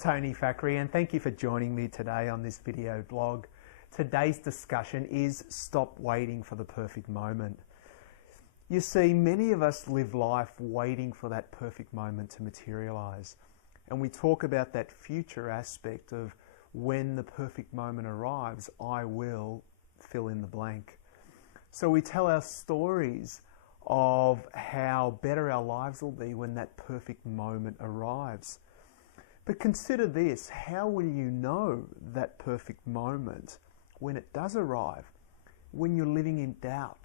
Tony Fackery, and thank you for joining me today on this video blog. Today's discussion is stop waiting for the perfect moment. You see, many of us live life waiting for that perfect moment to materialize. And we talk about that future aspect of when the perfect moment arrives, I will fill in the blank. So we tell our stories of how better our lives will be when that perfect moment arrives. But consider this, how will you know that perfect moment when it does arrive? When you're living in doubt,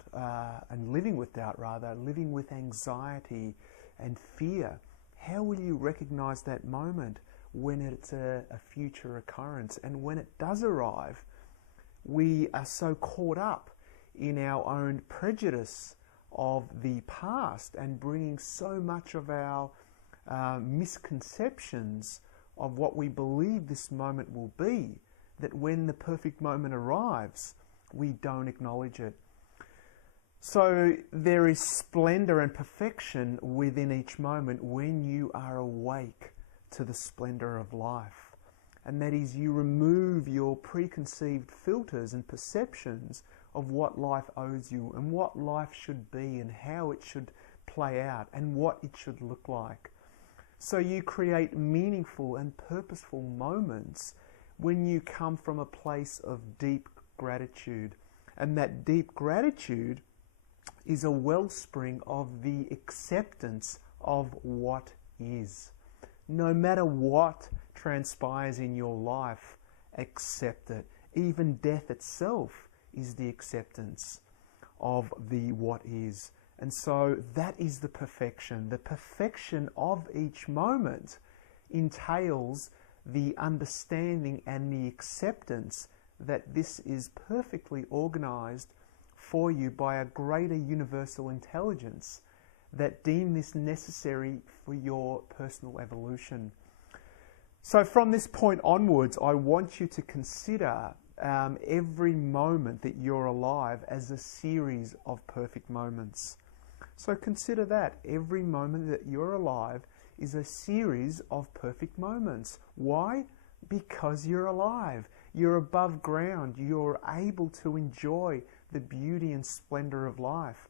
living with anxiety and fear, how will you recognize that moment when it's a future occurrence? And when it does arrive, we are so caught up in our own prejudice of the past and bringing so much of our misconceptions of what we believe this moment will be, that when the perfect moment arrives, we don't acknowledge it. So there is splendor and perfection within each moment when you are awake to the splendor of life. And that is, you remove your preconceived filters and perceptions of what life owes you and what life should be and how it should play out and what it should look like. So you create meaningful and purposeful moments when you come from a place of deep gratitude. And that deep gratitude is a wellspring of the acceptance of what is. No matter what transpires in your life, accept it. Even death itself is the acceptance of the what is. And so that is the perfection. The perfection of each moment entails the understanding and the acceptance that this is perfectly organized for you by a greater universal intelligence that deem this necessary for your personal evolution. So from this point onwards, I want you to consider every moment that you're alive as a series of perfect moments. So consider that every moment that you're alive is a series of perfect moments. Why? Because you're alive. You're above ground. You're able to enjoy the beauty and splendor of life.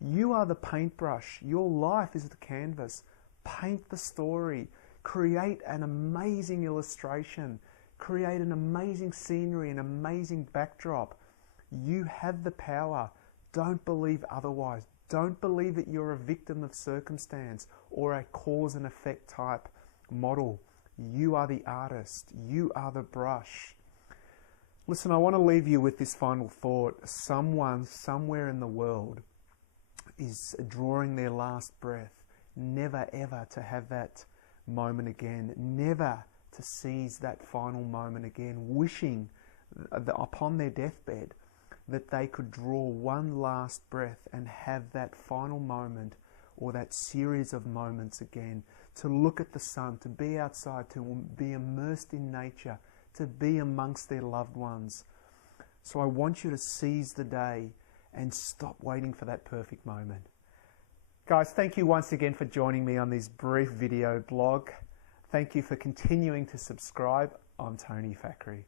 You are the paintbrush. Your life is the canvas. Paint the story. Create an amazing illustration. Create an amazing scenery, an amazing backdrop. You have the power. Don't believe otherwise. Don't believe that you're a victim of circumstance or a cause and effect type model. You are the artist. You are the brush. Listen, I want to leave you with this final thought. Someone somewhere in the world is drawing their last breath, never ever to have that moment again, never to seize that final moment again, wishing upon their deathbed that they could draw one last breath and have that final moment or that series of moments again, to look at the sun, to be outside, to be immersed in nature, to be amongst their loved ones. So I want you to seize the day and stop waiting for that perfect moment. Guys, thank you once again for joining me on this brief video blog. Thank you for continuing to subscribe. I'm Tony Fackery.